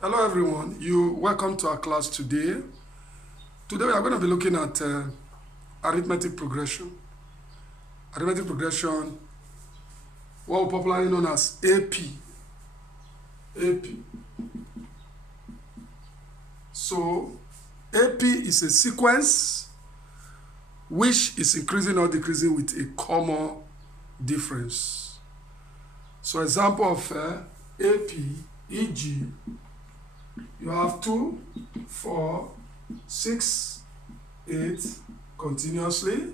Hello everyone, welcome to our class today. Today we are going to be looking at arithmetic progression. Arithmetic progression, what we popularly known as AP. AP. So AP is a sequence which is increasing or decreasing with a common difference. So example of AP, e.g. you have 2, 4, 6, 8 continuously.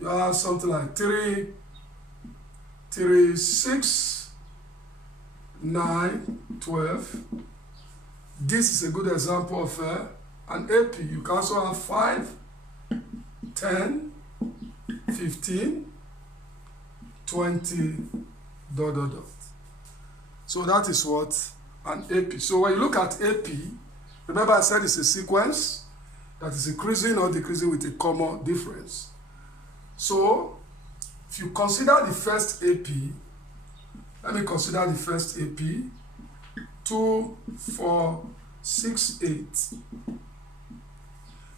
You have something like 3, 6, 9, 12. This is a good example of an AP. You can also have 5, 10, 15, 20, dot, dot, dot. So that is what an AP. So when you look at AP, remember I said it's a sequence that is increasing or decreasing with a common difference. So if you consider the first AP, let me consider the first AP, 2, 4, 6, 8.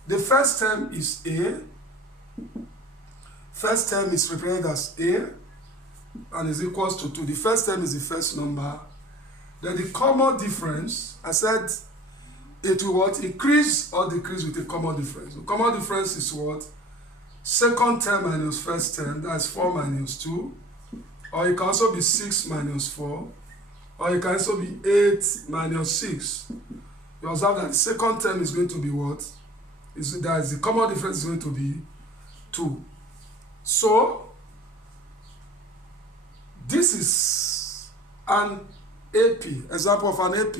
The first term is A. First term is represented as A and is equals to 2. The first term is the first number. Then the common difference, I said it will what? Increase or decrease with a common difference. The common difference is what? Second term minus first term, that's 4 minus 2. Or it can also be 6 minus 4. Or it can also be 8 minus 6. You observe that the second term is going to be what? That is the common difference is going to be 2. So, this is an AP, example of an AP.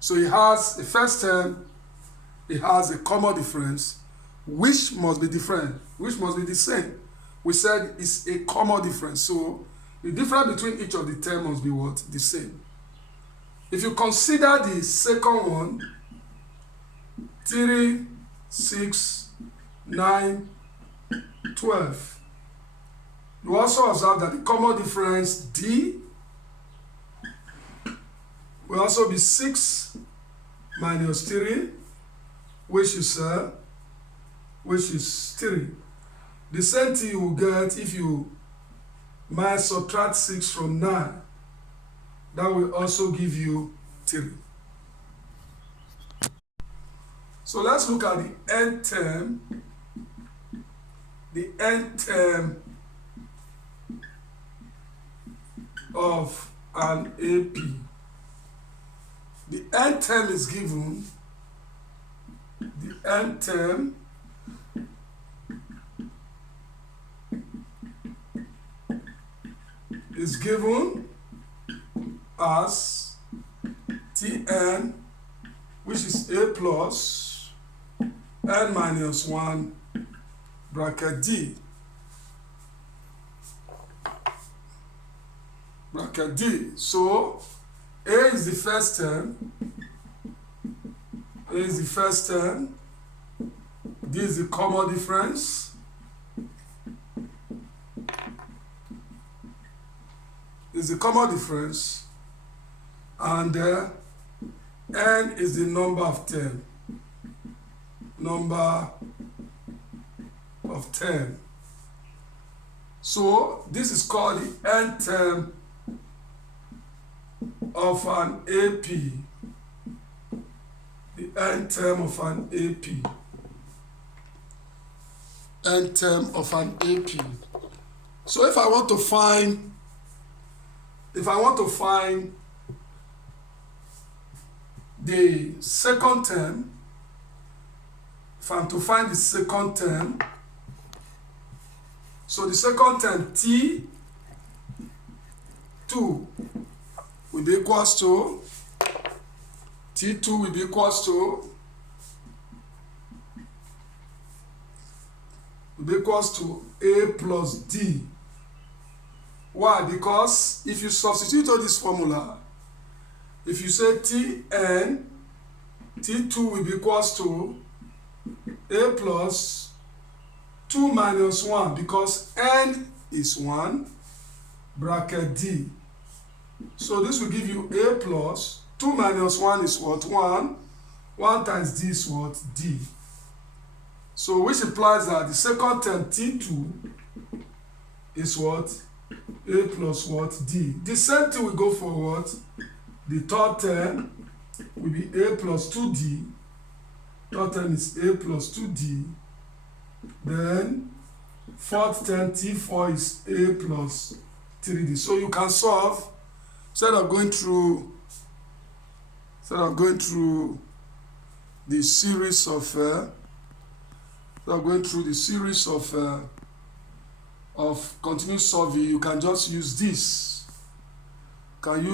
So it has a first term, it has a common difference, which must be different, which must be the same. We said it's a common difference. So the difference between each of the terms must be what? The same. If you consider the second one, 3, 6, 9, 12. You also observe that the common difference D will also be 6 minus 3, which is 3. The same thing you will get if you might subtract 6 from 9. That will also give you 3. So let's look at the nth term. The nth term of an AP. The nth term is given. The nth term is given as Tn, which is A plus n minus 1 bracket D. Bracket D. So A is the first term. A is the first term. D is the common difference. Is the common difference. And n is the number of term. Number of term. So this is called the nth term of an AP. The nth term of an AP. Nth term of an AP. So if I want to find the second term, if I'm to find the second term, so the second term T2 will be equals to T2 will be equals to A plus D. Why? Because if you substitute all this formula, if you say Tn, T2 will be equals to A plus 2 minus 1, because n is 1, bracket D. So this will give you A plus 2 2 minus 1 is what? 1. 1 times d is what? D. So which implies that the second term t2 is what? A plus what? D. The same thing will go for what? The third term will be a plus 2d. Third term is a plus 2d. Then fourth term t4 is a plus 3d. So you can solve instead of going through the series of continuous solving, you can just use this. Can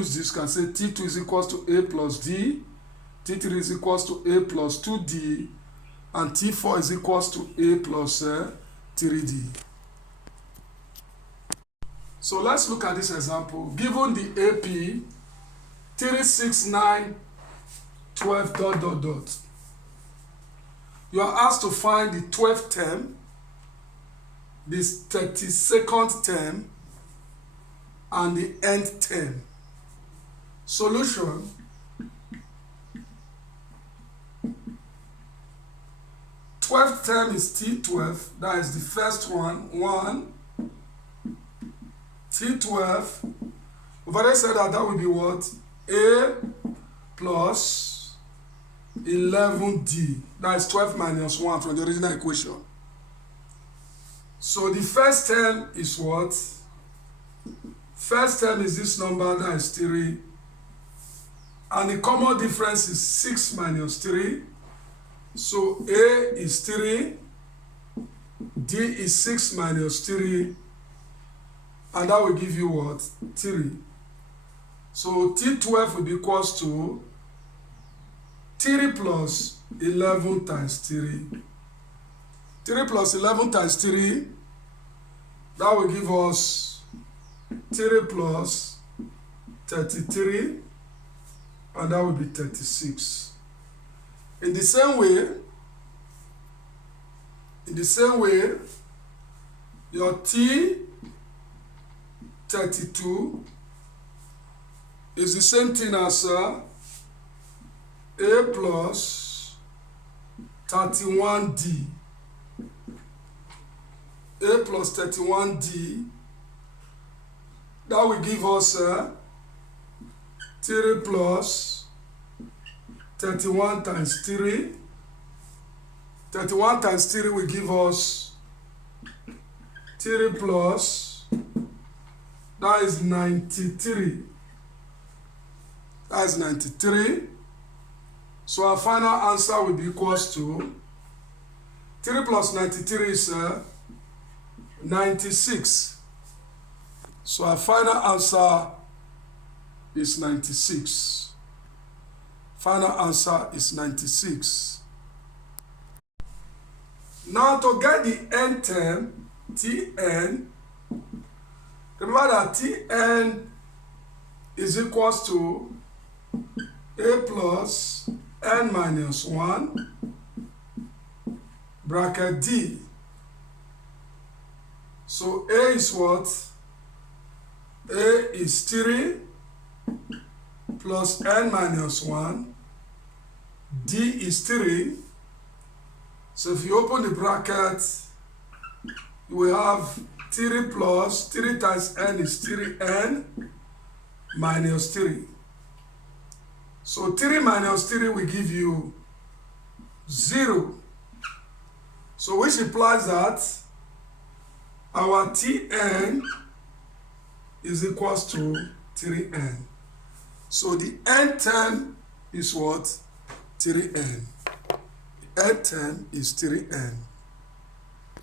say t2 is equals to a plus d, t3 is equals to a plus 2d, and t4 is equals to a plus 3d. So let's look at this example. Given the AP 3, 6, 9, 12 ... You are asked to find the 12th term, the 32nd term, and the nth term. Solution: 12th term is T12, that is the first one, 1. T12, we've already said that will be what? A plus 11D, that is 12 minus 1 from the original equation. So the first term is what? First term is this number, that is 3. And the common difference is 6 minus 3. So A is 3, D is 6 minus 3, and that will give you what? 3. So T12 will be equals to 3 plus 11 times 3. 3 plus 11 times 3, that will give us 3 plus 33, and that will be 36. In the same way, your T32 is the same thing as A plus 31D. A plus 31D, that will give us 3 plus 31 times 3. 31 times 3 will give us 3 plus, that is 93. That is 93. So our final answer will be equals to 3 plus 93 is 96. So our final answer is 96. Final answer is 96. Now to get the n term, Tn, remember that Tn is equals to A plus n minus 1 bracket D. So A is what? A is 3 plus n minus 1. D is 3. So if you open the bracket, you will have 3 plus 3 times n is 3n minus 3. So 3 minus 3 will give you 0. So which implies that our Tn is equals to 3n. So the n term is what? 3n. The n term is 3n.